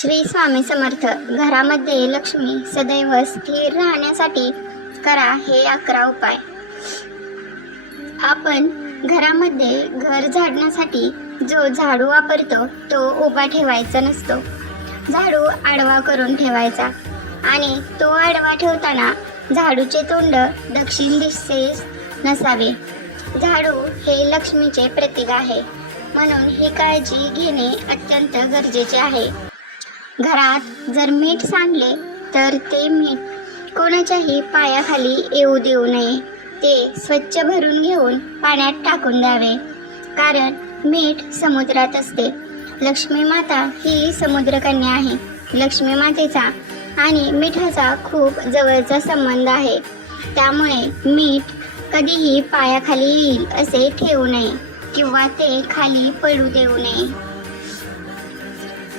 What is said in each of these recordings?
श्री स्वामी समर्थ. घरामध्ये लक्ष्मी सदैव स्थिर राहण्यासाठी करा हे अकरा उपाय. आपण घरामध्ये घर झाडण्यासाठी जो झाडू वापरतो तो उभा ठेवायचा नसतो. झाडू आडवा करून ठेवायचा आणि तो आडवा ठेवताना झाडूचे तोंड दक्षिण दिशेस नसावे. झाडू हे लक्ष्मीचे प्रतीक आहे. म्हणून ही काळजी घेणे अत्यंत गरजेचे आहे. घरात जर मीठ सांडले तर ते मीठ कोणाच्याही पायाखाली येऊ देऊ नये. ते स्वच्छ भरून घेऊन पाण्यात टाकून द्यावे. कारण मीठ समुद्रात असते. लक्ष्मी माता ही समुद्रकन्या आहे. लक्ष्मी मातेचा आणि मिठाचा खूप जवळचा संबंध आहे. त्यामुळे मीठ कधीही पायाखाली येईल असे ठेवू नये किंवा ते खाली पडू देऊ नये.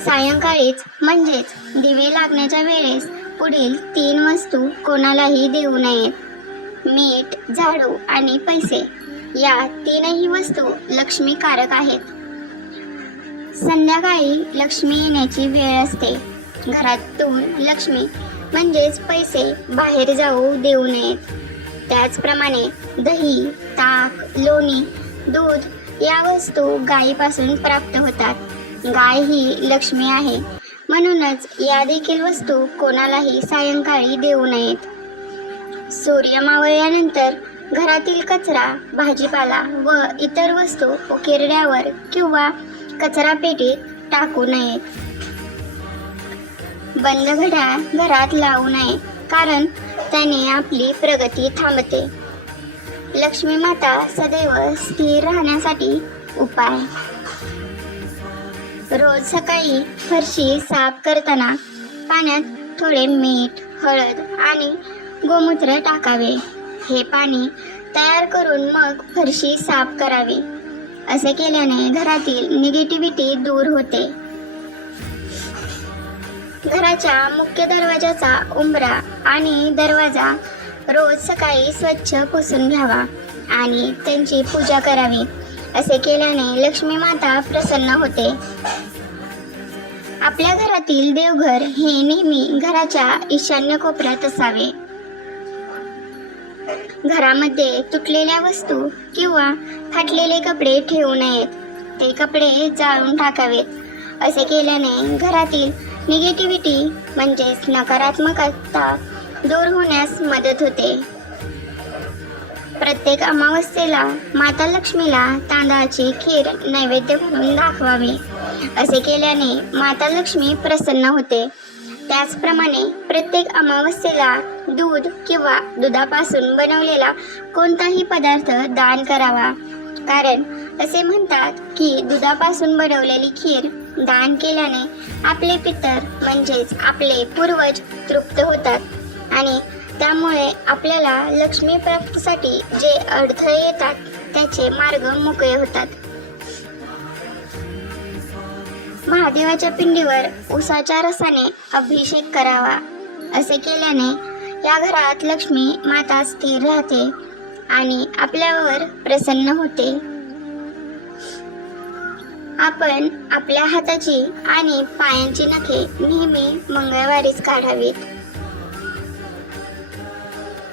सायंकाळीच म्हणजेच दिवे लागण्याच्या वेळेस पुढील तीन वस्तू कोणालाही देऊ नयेत. मीठ झाडू आणि पैसे या तीनही वस्तू लक्ष्मीकारक आहेत. संध्याकाळी लक्ष्मी येण्याची वेळ असते. घरातून लक्ष्मी म्हणजेच पैसे बाहेर जाऊ देऊ नयेत. त्याचप्रमाणे दही ताक लोणी दूध या वस्तू गायीपासून प्राप्त होतात. गाय ही लक्ष्मी आहे. म्हणूनच या देखील वस्तू कोणालाही सायंकाळी देऊ नयेत. सूर्य मावळल्यानंतर घरातील कचरा भाजीपाला व इतर वस्तू उकिरड्यावर किंवा कचरा पेटीत टाकू नयेत. बंद घड्याळ घरात लावू नये कारण त्याने आपली प्रगती थांबते. लक्ष्मी माता सदैव स्थिर राहण्यासाठी उपाय रोज सकाळी फरशी साफ करताना पाण्यात थोडे मीठ हळद आणि गोमूत्र टाकावे. हे पाणी तयार करून मग फरशी साफ करावी. असे केल्याने घरातील निगेटिव्हिटी दूर होते. घराच्या मुख्य दरवाजाचा उंबरा आणि दरवाजा रोज सकाळी स्वच्छ पुसून घ्यावा आणि त्यांची पूजा करावी. असे केल्याने लक्ष्मी माता प्रसन्न होते. आपल्या घरातील देवघर हे नेहमी घराच्या ईशान्य कोपऱ्यात असावे. घरामध्ये तुटलेल्या वस्तू किंवा फाटलेले कपडे ठेवू नयेत. ते कपडे जाळून टाकावेत. असे केल्याने घरातील निगेटिव्हिटी म्हणजेच नकारात्मकता दूर होण्यास मदत होते. प्रत्येक अमावस्येला माता लक्ष्मीला तांदळाची खीर नैवेद्य म्हणून दाखवावी. असे केल्याने माता लक्ष्मी प्रसन्न होते. त्याचप्रमाणे प्रत्येक अमावस्येला दूध किंवा दुधापासून बनवलेला कोणताही पदार्थ दान करावा. कारण असे म्हणतात की दुधापासून बनवलेली खीर दान केल्याने आपले पितर म्हणजेच आपले पूर्वज तृप्त होतात आणि त्यामुळे आपल्याला लक्ष्मी प्राप्तीसाठी जे अडथळे येतात त्याचे मार्ग मोकळे होतात. महादेवाच्या पिंडीवर उसाच्या रसाने अभिषेक करावा असे केल्याने या घरात लक्ष्मी माता स्थिर राहते आणि आपल्यावर प्रसन्न होते. आपण आपल्या हाताची आणि पायांची नखे नेहमी मंगळवारीच काढावीत.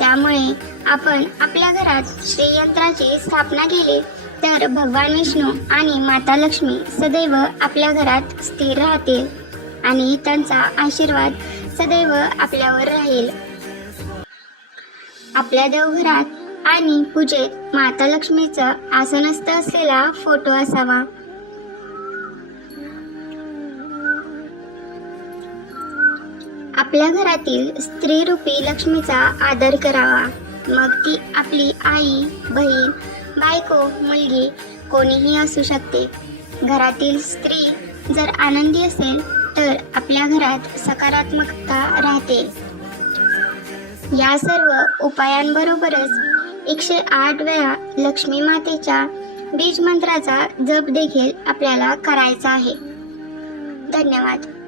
त्यामुळे आपण आपल्या घरात श्रीयंत्राची स्थापना केली तर भगवान विष्णू आणि माता लक्ष्मी सदैव आपल्या घरात स्थिर राहतील आणि त्यांचा आशीर्वाद सदैव आपल्यावर राहील. आपल्या देवघरात आणि पूजेत माता लक्ष्मीचं आसनस्थ असलेला फोटो असावा. आपल्या घरातील स्त्रीरूपी लक्ष्मीचा आदर करावा. मग ती आपली आई बहीण बायको मुलगी कोणीही असू शकते. घरातील स्त्री जर आनंदी असेल तर आपल्या घरात सकारात्मकता राहते. या सर्व उपायांबरोबरच एकशे आठ वेळा लक्ष्मी मातेच्या बीज मंत्राचा जप देखील आपल्याला करायचा आहे. धन्यवाद.